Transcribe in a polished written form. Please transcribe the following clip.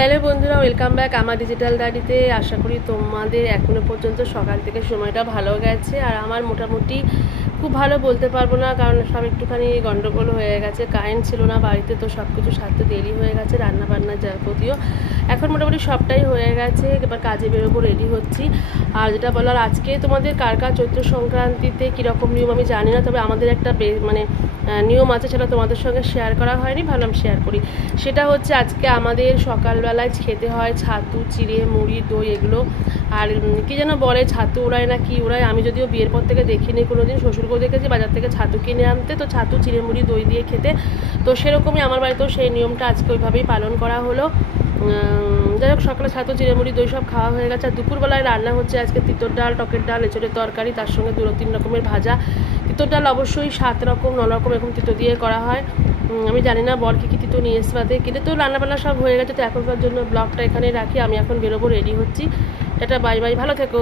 Hello বন্ধুরা, welcome back আমার digital ডায়েরিতে। আশা করি তোমাদের এখনও পর্যন্ত সকাল থেকে সময়টা ভালো গেছে। আর আমার মোটামুটি খুব ভালো বলতে পারবো না, কারণ সব একটুখানি গন্ডগোল হয়ে গেছে। কারেন্ট ছিল না বাড়িতে, তো সব কিছু সারতে দেরি হয়ে গেছে, রান্নাবান্নার যাবতীয়। এখন মোটামুটি সবটাই হয়ে গেছে, এবার কাজে বেরোবো, রেডি হচ্ছি। আর যেটা বলার, আজকে তোমাদের কার চৈত্র সংক্রান্তিতে কীরকম নিয়ম আমি জানি না, তবে আমাদের একটা মানে নিয়ম আছে, সেটা তোমাদের সঙ্গে শেয়ার করা হয়নি, ভাবলাম শেয়ার করি। সেটা হচ্ছে আজকে আমাদের সকালবেলায় খেতে হয় ছাতু, চিড়ে, মুড়ি, দই এগুলো। আর কি যেন বলে, ছাতু ওড়ায় না কি ওড়ায়, আমি যদিও বিয়ের পর থেকে দেখিনি কোনো দিন। শ্বশুরকেও দেখেছি বাজার থেকে ছাতু কিনে আনতে, তো ছাতু, চিড়ে, মুড়ি, দই দিয়ে খেতে। তো সেরকমই আমার বাড়িতেও সেই নিয়মটা আজকে ওইভাবেই পালন করা হলো। যাই হোক, সকালে ছাতু, চিড়ে, মুড়ি, দই সব খাওয়া হয়ে গেছে। আর দুপুরবেলায় রান্না হচ্ছে আজকে তিতর ডাল, টকের ডাল, এঁচড়ের তরকারি, তার সঙ্গে 2-3 রকমের ভাজা। তিতর ডাল অবশ্যই 7 রকম 9 রকম এরকম তিতো দিয়ে করা হয়। আমি জানি না বর কী তিতো নিয়ে এসে বাদে কিনে, তো রান্নাবান্না সব হয়ে গেছে। তো এখনকার জন্য ব্লগটা এখানেই রাখি, আমি এখন বেরোবো, রেডি হচ্ছি। টাটা, বাই বাই, ভালো থেকো।